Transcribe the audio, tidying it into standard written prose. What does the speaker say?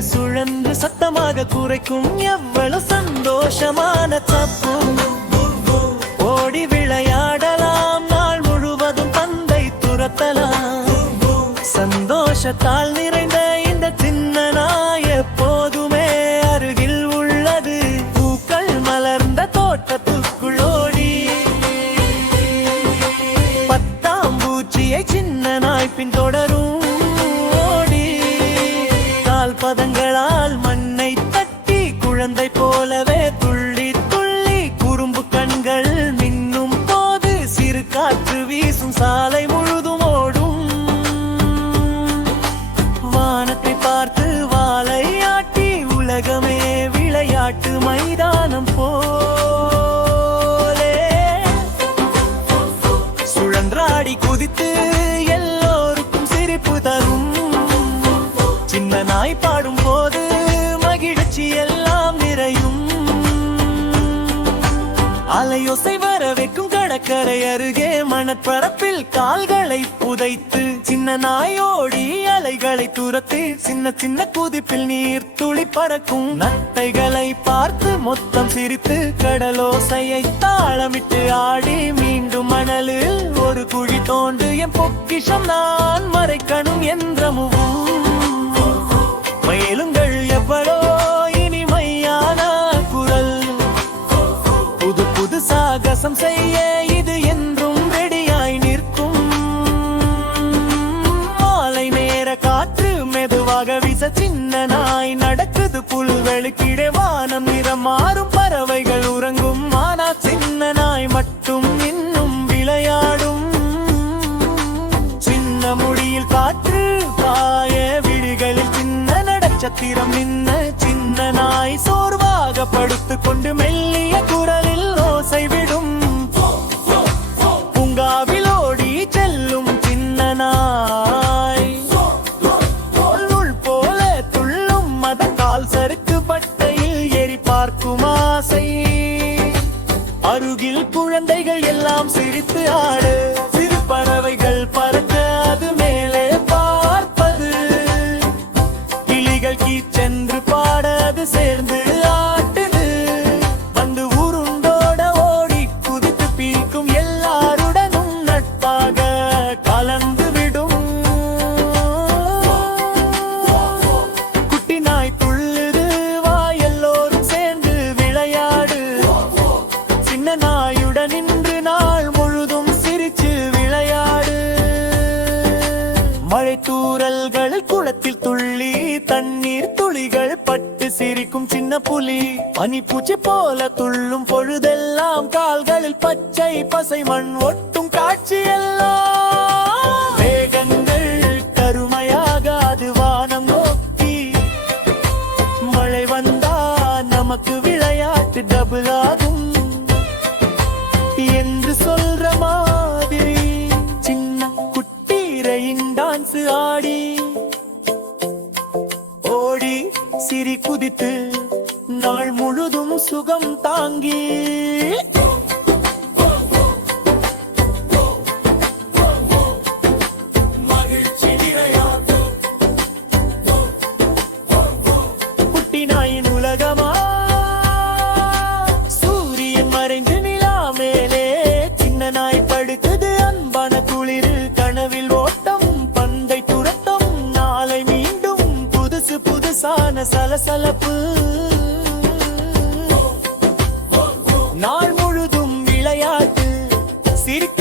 அது சுழன்று சத்தமாக குறைக்கும் எவ்வளவு சந்தோஷமான தப்பும். ஓடி விளையாடலாம், நாள் முழுவதும் பந்தை துரத்தலாம். சந்தோஷத்தால் நிறைந்த இந்த சின்ன நாய் எப்போதுமே அருகில் உள்ளது. பூக்கள் மலர்ந்த தோட்டத்துக்குள் ஓடி பத்தாம்பூச்சியை சின்ன நாய் பின்தொடரும். ஓடி கால் பதங்களால் மண்ணை தட்டி குழந்தை போலவே துள்ளி துள்ளி குறும்பு கண்கள் மின்னும் போது சிறு காற்று வீசும் சாலை முழுதும் ஓடும். வானத்தை பார்த்து வாலை ஆட்டி உலகமே விளையாட்டு மைதானம் போலே சுழன்றாடி குதித்து எல்லோருக்கும் சிரிப்பு தரும். சின்ன நாய் பாடும் போது மகிழ்ச்சி எல்லாம் நிறையும். அலையோசை வர வைக்கும் கடற்கரை அருகே மணற்பரப்பில் கால்களை புதைத்து சின்ன நாயோடி அலைகளை துரத்தி சின்ன சின்ன குதிப்பில் நீர் துளி பறக்கும். நத்தைகளை பார்த்து மொத்தம் சிரித்து கடலோசையை தாளமிட்டு ஆடி மீண்டும் மணலில் ஒரு குழி தோண்டு என் பொக்கிஷம் நான் மறைக்கணும் என்ற முவும். மயிலுங்கள் எவ்வளோ இனிமையான குரல், புது புது சாகசம் செய்ய இது என்றும் ரெடியாய் நிற்கும். மாலை நேர காற்று மெதுவாக வீச சின்ன நாய் நடக்குது புல்வெளிக்கிடே. வானம் நிறம் மாறும், பறவைகள் உறங்கும், ஆனா சின்ன நாய் மட்டும் இன்னும் விளையாடும். சின்ன முடியில் காற்று பாய, விழிகளில் சின்ன நட்சத்திரம் நின்ன. சின்ன நாய் சோர்வாக படுத்து கொண்டு மெல்லிய குரலில் ஓசை விடும். பூங்காவில் ஓடி செல்லும் சின்ன நாய் உள் போல துள்ளும். மத கால் சறுக்கு பட்டையில் ஏறி பார்க்கும் ஆசை. அருகில் குழந்தைகள் எல்லாம் சிரித்து ஆடு, சிறு பறவைகள் பறக்க அது மேலே பார்ப்பது. கிளிகள் கீச்சென்று பாட அது சேர்ந்து ஆட்டுது. வந்து உருண்டோட ஓடி குதித்து பீக்கும், எல்லாருடனும் நட்பாக கலந்து விடும். குட்டி நாய் துள்ளுது, வா எல்லோரும் சேர்ந்து விளையாடு. சின்ன நாயுடன் நின்று நாள் முழுதும் சிரிச்சு விளையாடு. மழை தூறல்கள் குளத்தில் துள்ளி தண்ணீர் துளிகள் பட்டு சிரிக்கும் சின்ன புலி. பனிப்பூச்சி போல துள்ளும் பொழுதெல்லாம் கால்களில் பச்சை பசை மண் ஒட்டும் காட்சி எல்லாம். மேகங்கள் கருமையாக அது வானம் நோக்கி, மழை வந்தா நமக்கு விளையாட்டு டபுள் ஆகும் என்று சொல்ற மாதிரி சின்ன குட்டி ரெயின் டான்ஸ் ஆடி ஓடி சிரி குதித்து நாள் முழுதும் சுகம் தாங்கி. குட்டி நாயின் உலகமா சூரியன் மறைந்து நிலா மேலே. சின்ன நாய் படுக்குது அன்பான குளிர், கனவில் ஓட்டம் பந்தை துரத்தம். நாளை மீண்டும் புதுசு புதுசான சலசலப்பு. நாள் முழுதும் விளையாட்டு சிரிக்க